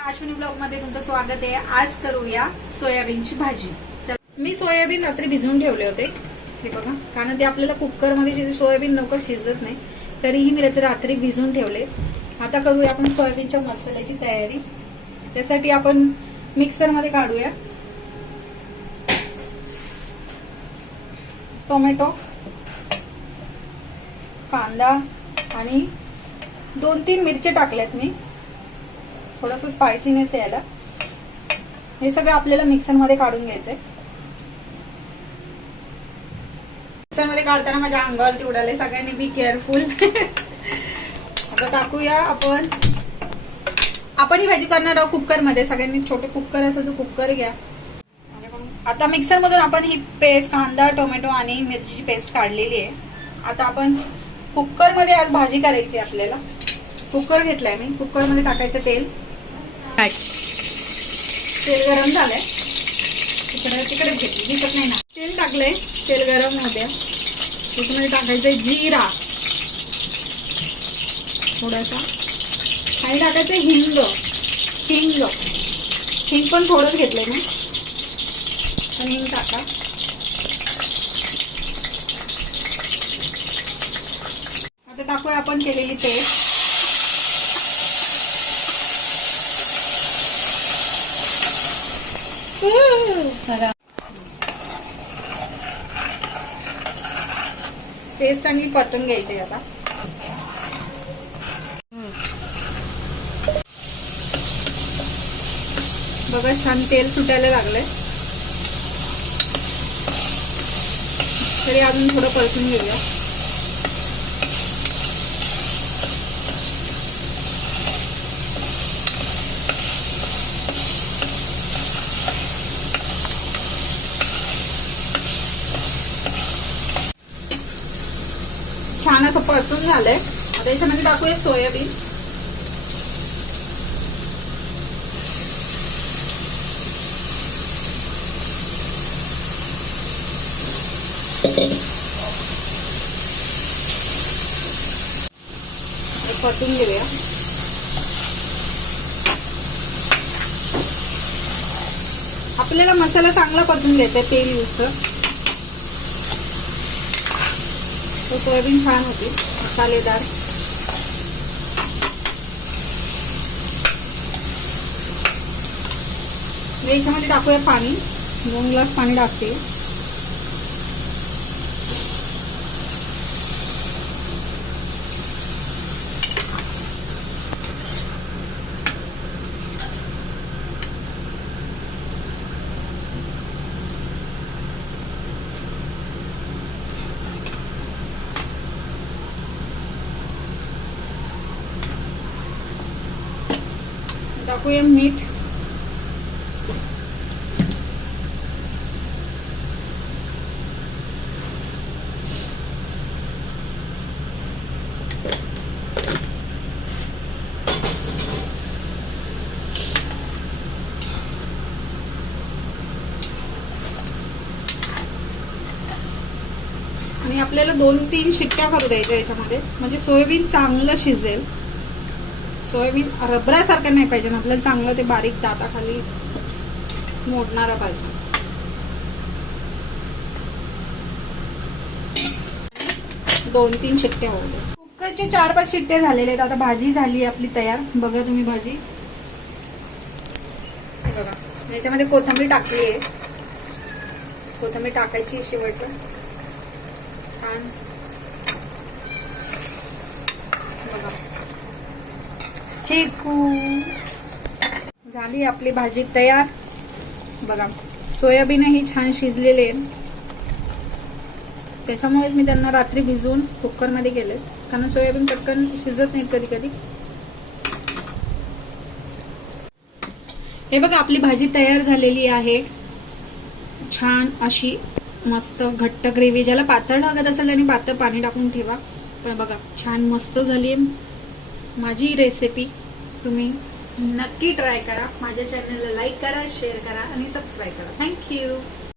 Ashwini blog मध्ये तुमचं स्वागत आहे। आज करूया सोयाबीनची भाजी। मी सोयाबीन रात्री भिजवून ठेवले होते, हे बघा, कारण ते आपल्याला कुकर मध्ये सोयाबीन लवकर शिजत नाही, तरीही मी रात्री भिजवून ठेवले। आता करूया आपण सोयाबीनच्या मसाल्याची तयारी। त्यासाठी आपण मिक्सर मध्ये काढूया टोमॅटो, कांदा आणि 2-3 मिरची टाकल्यात मी, थोडंसं स्पायसीनेस यायला। हे सगळं आपल्याला मिक्सर मध्ये काढून घ्यायचंय। मिक्सर मध्ये काढताना माझ्या अंगावरती उडाले, सगळ्यांनी बी केअरफुल। आता टाकूया आपण ही भाजी करणार आहोत कुकर मध्ये। सगळ्यांनी छोटे कुकर असेल तर कुकर घ्या। आता मिक्सर मधून आपण ही पेस्ट, कांदा, टोमॅटो आणि मिरचीची पेस्ट काढलेली आहे। आता आपण कुकर मध्ये आज भाजी करायची आपल्याला। कुकर घेतलाय मी, कुकर मध्ये टाकायचं तेल। तेल गरम झालंय, तिकडे घेतली दिसत नाही ना। तेल टाकलंय, तेल गरम होऊ द्या। त्याच्यामध्ये टाकायचंय जिरा थोडासा, आणि टाकायचं हिंग। हिंग पण थोडंच घेतलंय ना, आणि हिंग टाका। आता टाकूया आपण केलेली पेस्ट। पेस्ट चांगली परतून घ्यायची आता। बघा, छान तेल सुटायला लागलंय, तरी अजून थोडं परतून घेऊया। छान असं परतून झालंय। आता याच्यामध्ये टाकूया सोयाबीन। परतून घेऊया। आपल्याला मसाला चांगला परतून घ्यायचा आहे, तेल यूज कर, तो सोयाबीन छान होते मसालेदार। याच्यामध्ये टाकूया पाणी, 2 ग्लास पाणी टाकते। टाकूया मीठ, आणि आपल्याला 2-3 शिट्ट्या करू द्यायच्या याच्यामध्ये, म्हणजे सोयाबीन चांगलं शिजेल। सोयाबीन रबरासारखं नाही पाहिजे, आपल्याला चांगलं ते बारीक दाताखाली मोडणारं पाहिजे। 2-3 शिट्ट्या होऊ द्या। कुकरचे 4-5 शिट्ट्या झालेले आहेत। आता भाजी झाली आपली तयार। बघा तुम्ही भाजी, बघा याच्यामध्ये कोथिंबीर टाकली आहे। कोथिंबीर टाकायची शेवटला, छान बघा। चिकू झाली आपली भाजी तयार। बघा, सोयाबीनही छान शिजलेले आहे, त्याच्यामुळेच मी त्यांना रात्री भिजवून कुकर मध्ये केले, कारण सोयाबीन पटकन शिजत नाहीत कधी कधी। हे बघा, आपली भाजी तयार झालेली आहे। छान अशी मस्त घट्ट ग्रेव्ही, ज्याला पातळ लागत असेल त्यांनी पातळ पाणी टाकून ठेवा। पण बघा, छान मस्त झाली माझी रेसिपी। तुम्ही नक्की ट्राय करा। माझ्या चॅनलला लाईक करा, शेअर करा आणि सबस्क्राईब करा। थँक्यू।